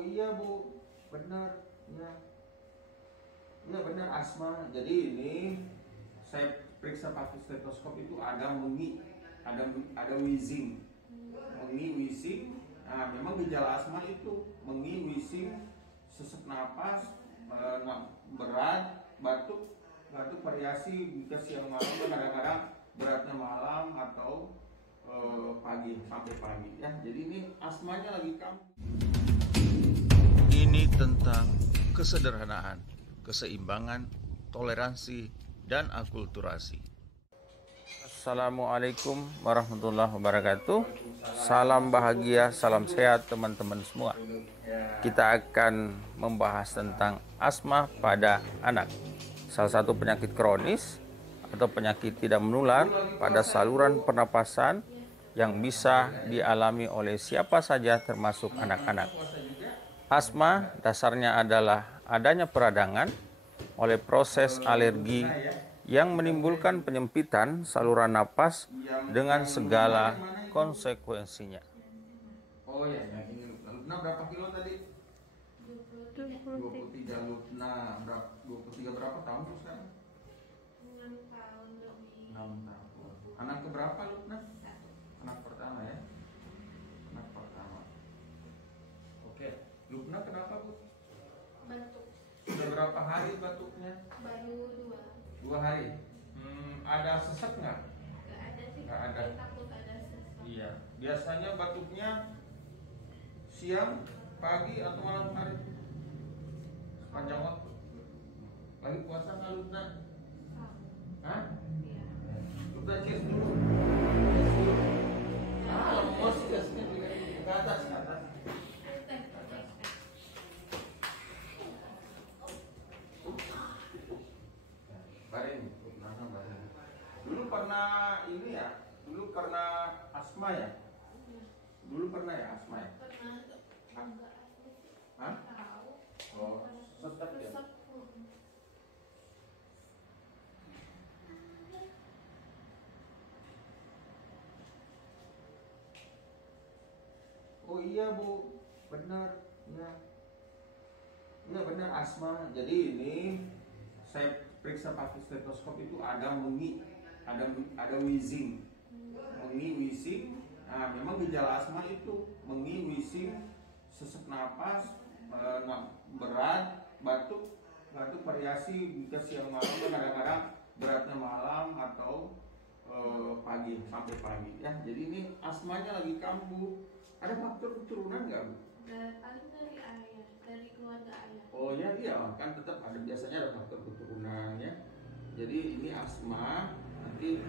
Oh iya Bu, benar ya. Iya benar asma. Jadi ini saya periksa pakai stetoskop itu ada mengi, ada wheezing, mengi, wheezing. Nah, memang gejala asma itu mengi, wheezing, sesak napas, berat, batuk variasi bisa siang malam, kadang-kadang beratnya malam atau pagi sampai pagi ya. Jadi ini asmanya lagi kambuh. Ini tentang kesederhanaan, keseimbangan, toleransi, dan akulturasi. Assalamualaikum warahmatullahi wabarakatuh. Salam bahagia, salam sehat teman-teman semua. Kita akan membahas tentang asma pada anak. Salah satu penyakit kronis atau penyakit tidak menular pada saluran pernapasan yang bisa dialami oleh siapa saja termasuk anak-anak. Asma dasarnya adalah adanya peradangan oleh proses alergi yang menimbulkan penyempitan saluran napas dengan segala konsekuensinya. Oh ya, Lutna berapa kilo tadi? 23. Lutna 23 berapa tahun tuh sekarang? 6 tahun lebih. 6 tahun. Anak keberapa Lutna? Anak pertama ya. Anak pertama. Oke, Lutna kenapa Bu? Batuk. Sudah berapa hari batuknya? Baru 2. 2 hari. Ada sesak nggak? Gak ada sih. Nggak ada. Saya takut ada sesak. Iya. Biasanya batuknya siang, pagi atau malam hari? Sepanjang waktu. Lagi puasa nggak Lutna? Hah? Iya. Lutna cheers dulu. Cheers dulu. Lemes gasnya ke atas, ke atas. Baring, Lutna baring. Dulu pernah ini ya? Dulu pernah asma ya? Dulu pernah ya asma ya? Pernah enggak Hah? tahu. Oh, sesak ya? Sesak. Oh iya Bu, benar ya. Iya benar asma. Jadi ini saya periksa pakai stetoskop itu ada mengi, ada wheezing, mengi, wheezing. Nah, memang gejala asma itu mengi, wheezing, sesak napas, berat, batuk variasi bisa siang malam, kadang-kadang beratnya malam atau pagi sampai pagi ya. Jadi ini asmanya lagi kambuh. Ada faktor keturunan nggak Bu? Paling dari ayah, dari keluarga ayah. Oh ya iya kan tetap ada, biasanya ada faktor keturunan ya. Jadi ini asma, nanti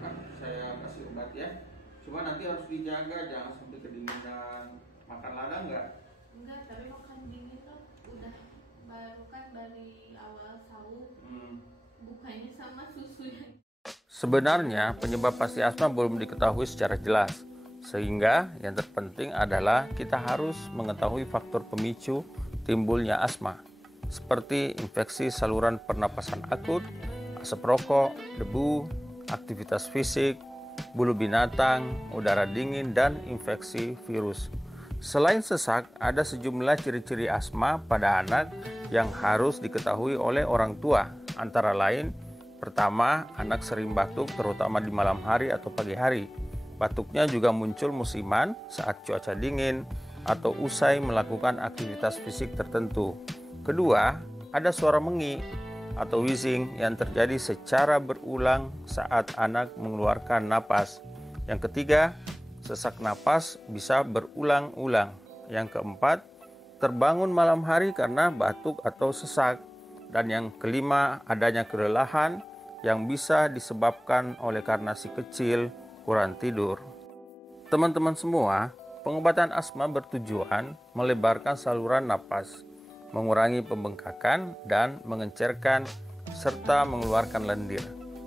akan saya kasih obat ya. Cuma nanti harus dijaga jangan sampai kedinginan. Makan lada nggak? Enggak, tapi makan dingin kan udah baru kan dari awal sahur. Bukanya sama susunya. Sebenarnya penyebab pasti asma belum diketahui secara jelas. Sehingga yang terpenting adalah kita harus mengetahui faktor pemicu timbulnya asma, seperti infeksi saluran pernapasan akut, asap rokok, debu, aktivitas fisik, bulu binatang, udara dingin, dan infeksi virus. Selain sesak, ada sejumlah ciri-ciri asma pada anak yang harus diketahui oleh orang tua. Antara lain, pertama, anak sering batuk terutama di malam hari atau pagi hari. Batuknya juga muncul musiman saat cuaca dingin atau usai melakukan aktivitas fisik tertentu. Kedua, ada suara mengi atau wheezing yang terjadi secara berulang saat anak mengeluarkan napas. Yang ketiga, sesak napas bisa berulang-ulang. Yang keempat, terbangun malam hari karena batuk atau sesak. Dan yang kelima, adanya kelelahan yang bisa disebabkan oleh karena si kecil kurang tidur. Teman-teman semua, pengobatan asma bertujuan melebarkan saluran napas, mengurangi pembengkakan dan mengencerkan serta mengeluarkan lendir.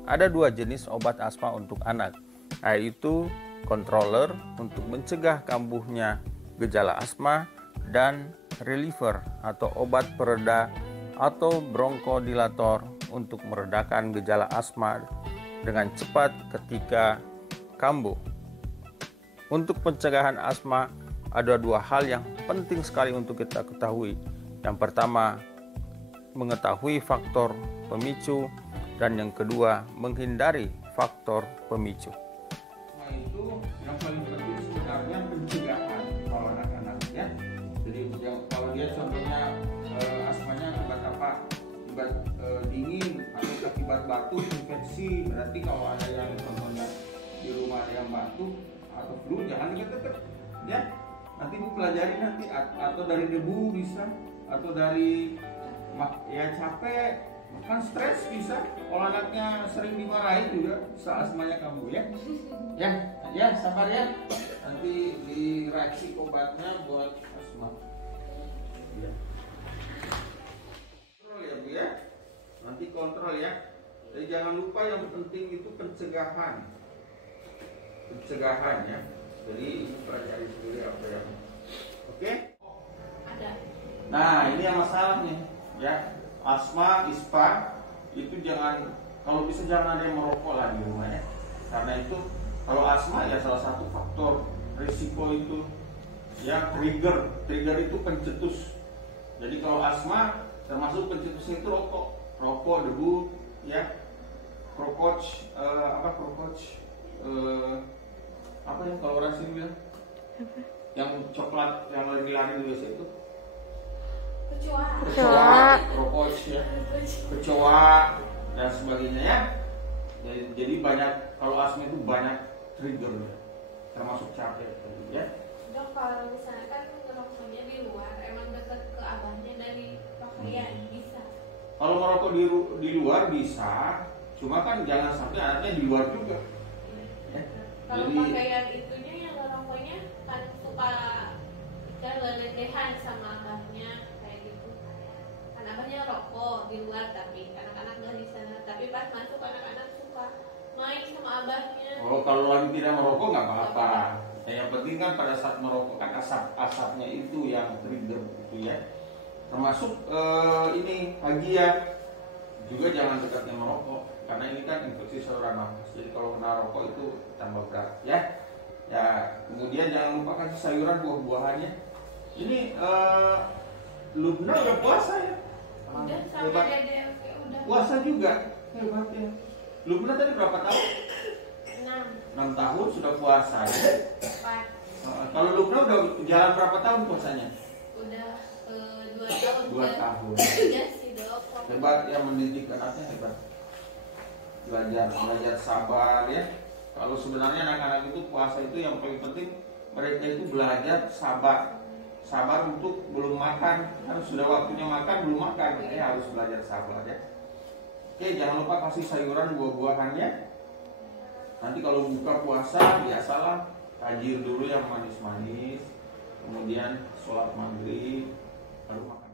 Ada 2 jenis obat asma untuk anak, yaitu controller untuk mencegah kambuhnya gejala asma dan reliever atau obat pereda atau bronchodilator untuk meredakan gejala asma dengan cepat ketika kambuh. Untuk pencegahan asma ada dua hal yang penting sekali untuk kita ketahui. Yang pertama, mengetahui faktor pemicu, dan yang kedua, menghindari faktor pemicu. Nah, itu yang paling penting sebenarnya pencegahan kalau anak-anak ya. Jadi kalau dia contohnya asmanya akibat apa? Akibat dingin atau akibat batuk, infeksi. Berarti kalau ada yang contohnya di rumah ada yang batuk atau flu, jangan deket-deket ya. Nanti Bu pelajari nanti, atau dari debu bisa, atau dari ya capek, kan stres bisa. Kalau anaknya sering dimarahin juga bisa asmanya kamu ya. Ya sabar ya. Nanti direaksi obatnya buat asma. Ya. Kontrol ya Bu ya. Nanti kontrol ya. Jadi jangan lupa yang penting itu pencegahan. Pencegahan ya. Jadi ini pelajari sendiri apa yang oke? Ada. Nah ini yang masalahnya ya, asma, ispa itu jangan, kalau bisa jangan ada yang merokok lah di rumah ya. Karena itu kalau asma ya salah satu faktor risiko itu ya, trigger itu pencetus. Jadi kalau asma termasuk pencetusnya itu rokok, debu ya, krokoch, apa yang kalau orang sini bilang yang coklat yang lari-lari biasa itu kecoa, krokoch ya, kecoa dan sebagainya ya. Jadi banyak, kalau asma itu banyak trigger termasuk capek ya. Dok, kalau misalnya kan ngerokoknya di luar, emang dekat ke abahnya dari pakaian bisa. Kalau merokok di luar bisa, cuma kan jangan sampai anaknya di luar juga. Ya. Kalau Jadi pakaian itunya yang ngerokoknya kan suka lelehan sama abahnya kayak gitu. Kan abahnya rokok di luar tapi anak-anak nggak di sana. Tapi pas masuk anak-anak suka main sama abahnya. oh, kalau lagi tidak merokok nggak apa-apa. Yang penting kan pada saat merokok kan asapnya itu yang trigger itu ya. Termasuk ini pagi ya, juga jangan dekatnya merokok karena ini kan infeksi saluran nafas. Jadi kalau kena rokok itu tambah berat ya. Ya kemudian jangan lupa kasih sayuran, buah-buahannya. Ini Lubna udah puasa ya? Udah sama Hebat. dede udah. Puasa juga hebat ya. Lubna tadi berapa tahun? 6 6 tahun sudah puasa ya. 4 Kalau Lubna udah jalan berapa tahun puasanya? udah 2 tahun. 2 tahun. Udah sih dok. Hebat ya, mendidik anaknya hebat. Belajar sabar ya. Kalau sebenarnya anak-anak itu puasa itu yang paling penting mereka itu belajar sabar untuk belum makan, harus sudah waktunya makan belum makan, ya harus belajar sabar ya. Oke, jangan lupa kasih sayuran, buah-buahannya. Nanti kalau buka puasa biasalah tajir dulu yang manis-manis, kemudian sholat maghrib baru makan.